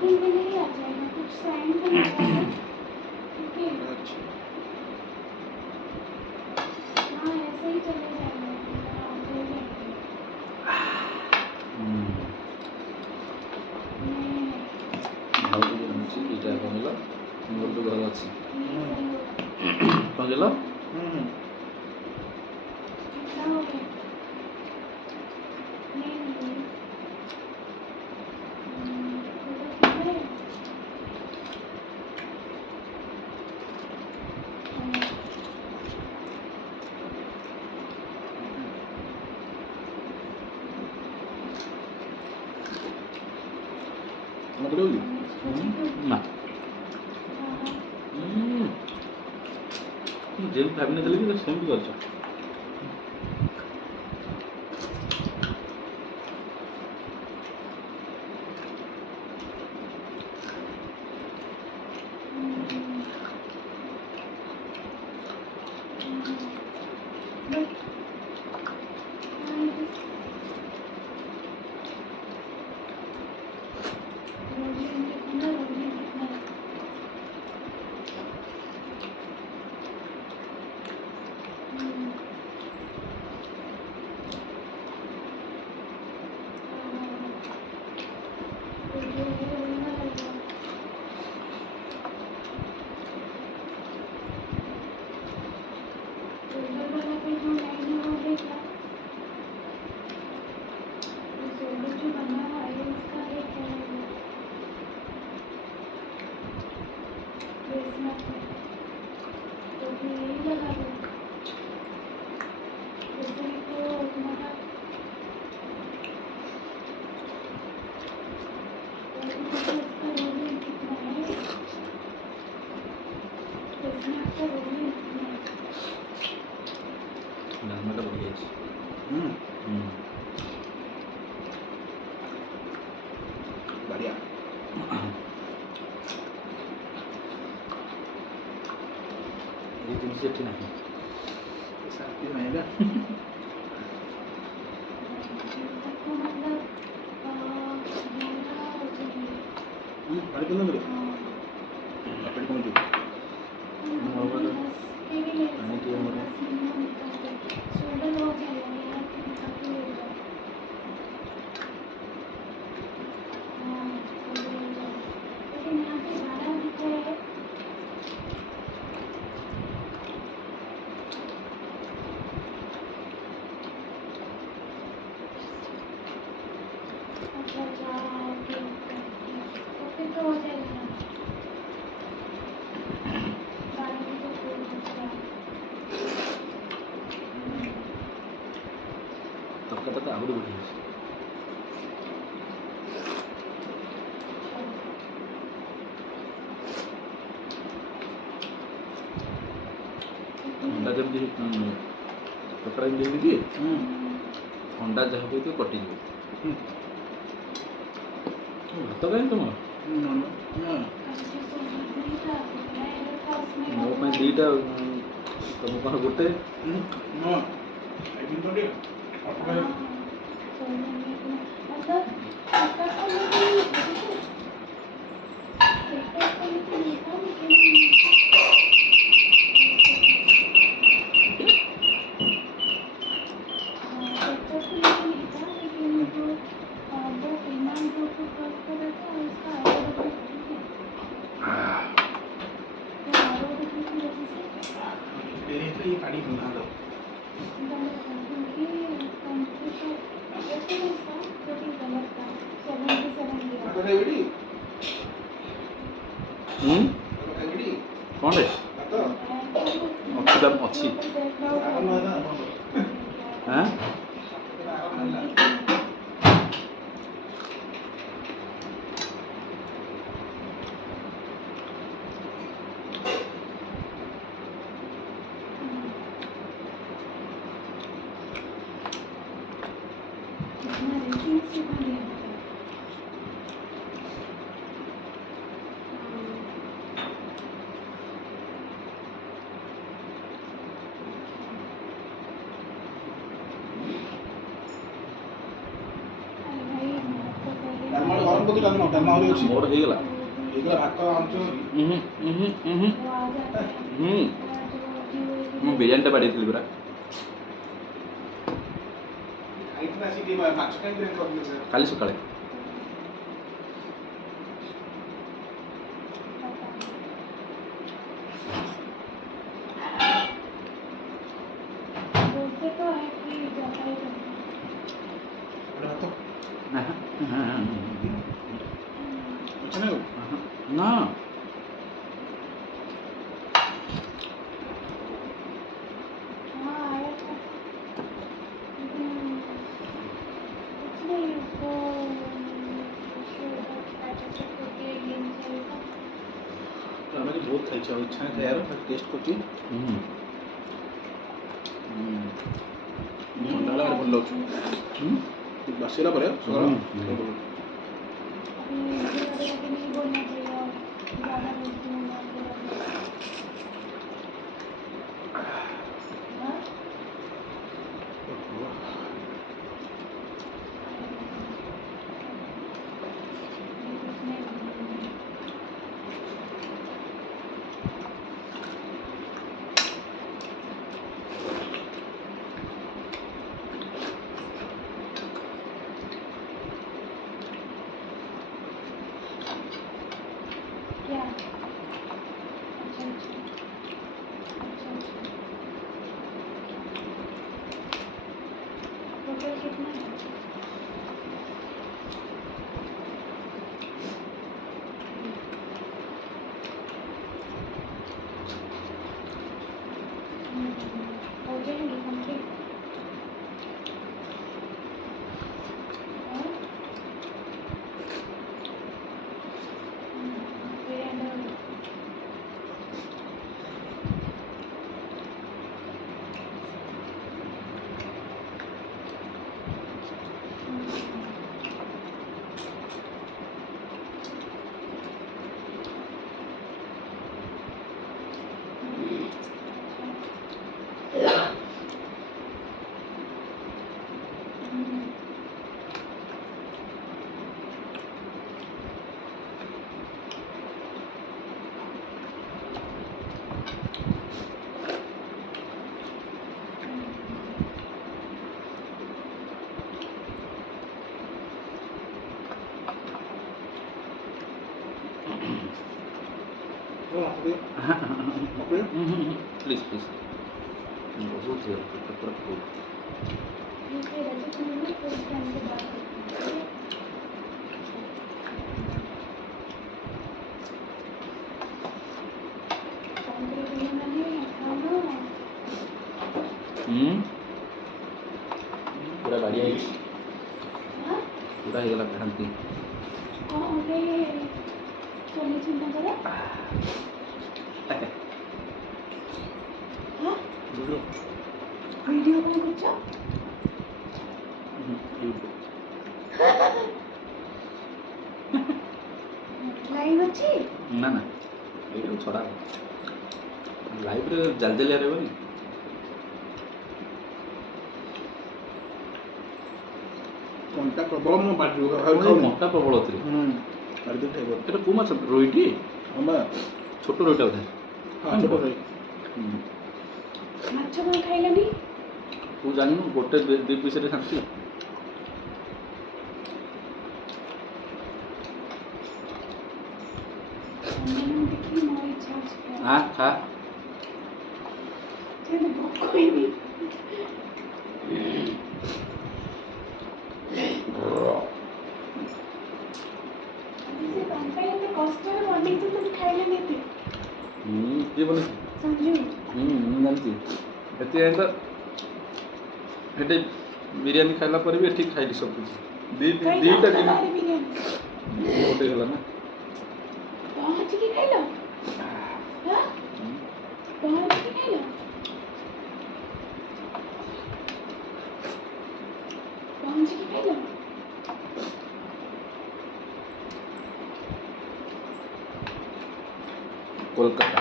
दिन में नहीं आ जाएगा, कुछ साइन का लगा है, ठीक है? अच्छा हाँ, ऐसे ही चले जाएगा, आप ले लेंगे। नहीं, भाव तो जानुଛି ଏଇଟା କ'ଣ ହେଲା ମୋର ତ ଘର ଅଛି नहीं सही होगा। କ'ଣ ହେଲା कितना हो गया? नहीं, नहीं। टोटल कितना है? କ'ଣ କରିବ କି? ନା ମୁଁ ଯେମିତି ଭାବି ନଥିଲି କି ସେମିତି କରିଛ ଡାଲମାଟା ବଢ଼ିଯାଇଛି ବଢ଼ିଆ এই ଜିନିଷ ଏଠି ନାହିଁ ଶାନ୍ତି ନାହିଁ ନା ପାଣି କେତେ କରିବ ପାଣି କ'ଣ ଯିବ ପାଣି ଟିକେ ମୋର ତରକାରୀଟା ତ ଆହୁରି ବଢ଼ିଯାଇଛି ଅଣ୍ଡା ଯେମିତି ତରକାରୀ ଏମିତି ହେଇନି କି ଅଣ୍ଡା ଯାହା ହେଇଥିବ କଟିଯିବ ଭାତ କାହିଁ ତମର ମୋ ପାଇଁ ଦୁଇଟା ତମ କ'ଣ ଗୋଟେ ପାଣି ବନା ଦो କ'ଣଟେ ଅଛି ହାଁ ପକେଇ ଡାଲମା ଡାଲମା ଆହୁରି ଅଛି ମୋର ହେଇଗଲା। ଏଗୁଡ଼ା ଭାତ ଆଣୁଛ ମୁଁ ବିରିୟାନୀଟା ବାଡ଼େଇଥିଲି ପୁରା। ଖାଇକିନା ଆସିକି ମାଛ କାହିଁକି କରିଦେଇଥିଲେ କାଲି ସକାଳେ। बोलते तो है कि ज़्यादा ही करना है। ଭାତ ନା ଅଛି ନା ନା हाँ आया था लेकिन कुछ नहीं उसको पैकेट करके लेने चाहिए था। ଆମେ ବହୁତ ଖାଇଛୁ ଆଉ ଇଚ୍ଛା ନାହିଁ ଖାଇବାର ଟେଷ୍ଟ କରୁଛି ଥଣ୍ଡା ହେଲା ଭଲ ଲାଗୁଛି ବାସିଲା ପରେ ସକାଳ अभी मुझे लगेगा कि नहीं बोलना चाहिए और ज़्यादा बोलती हूँ मैं तो हाँ कुछ नहीं बोलूँगी। क्या अच्छा अच्छा अच्छा अच्छा टोटल कितना है? हो जाएंगे कंप्लीट फिर अंदर ପ୍ଲିଜ୍ ପ୍ଲିଜ୍ ବହୁତ ହେଇଗଲା ପୁରା ଫୁଲ୍। ठीक है रजत मैं फिर टाइम के बाद करती हूँ, ठीक है? कंप्लीट होने वाली है खाना ପୁରା ବାଡ଼ିଆ ହେଇଛି हाँ ପୁରା ହେଇଗଲା ଘାଣ୍ଟି। कौन ये सोनी चिंता करा हाँ वीडियो कौन कुछ ଲାଇଭ୍ ଅଛି ନା ନା ଏଇଟାକୁ ଛଡ଼ା ଲାଇଭ୍ରେ ଜାଲଜାଲିଆ ରହିବନି। କଣ୍ଟା ପ୍ରବଳ ମୋ ପାଟିରୁ କଣ୍ଟା ପ୍ରବଳ ଥିଲେ। ପାଟିରେ ଖାଇବ ଏଇଟା କେଉଁ ମାଛ ରୋହିଟି? ହଁ ବା ଛୋଟ ରୋହିଟା ବୋଧେ। ହଁ ଛୋଟ ରୋହି ମାଛ କ'ଣ ଖାଇଲାନି ତୁ ଜାଣିନୁ ଗୋଟେ ଦୁଇ ପିସ୍ରେ ଶାନ୍ତି। ଅନ୍ୟମାନଙ୍କୁ ଦେଖିକି ମୋର ଇଚ୍ଛା ଅଛି ଆ ଖା ଯେହେତୁ ଭୋକ ହେଇନି ସେ ତମ ପାଇଁ ଏତେ କଷ୍ଟରେ ବନେଇଛନ୍ତି ଖାଇଲାନି ଏତେ କିଏ ବୋଲେ ସଞ୍ଜୁ ମୁଁ ଜାଣିଛି ସେଥିପାଇଁ ତ ଏଠି ବିରିୟାନୀ ଖାଇଲା ପରେ ବି ଏଠି ଖାଇଲି ସବୁ କିଛି ଦୁଇଟା ଦିନ ଗୋଟେ ହେଲା ନା ପହଞ୍ଚିକି ଖାଇଲ ହଁ ପହଞ୍ଚିକି ଖାଇଲ ପହଞ୍ଚିକି ଖାଇଲ କୋଲକାତା।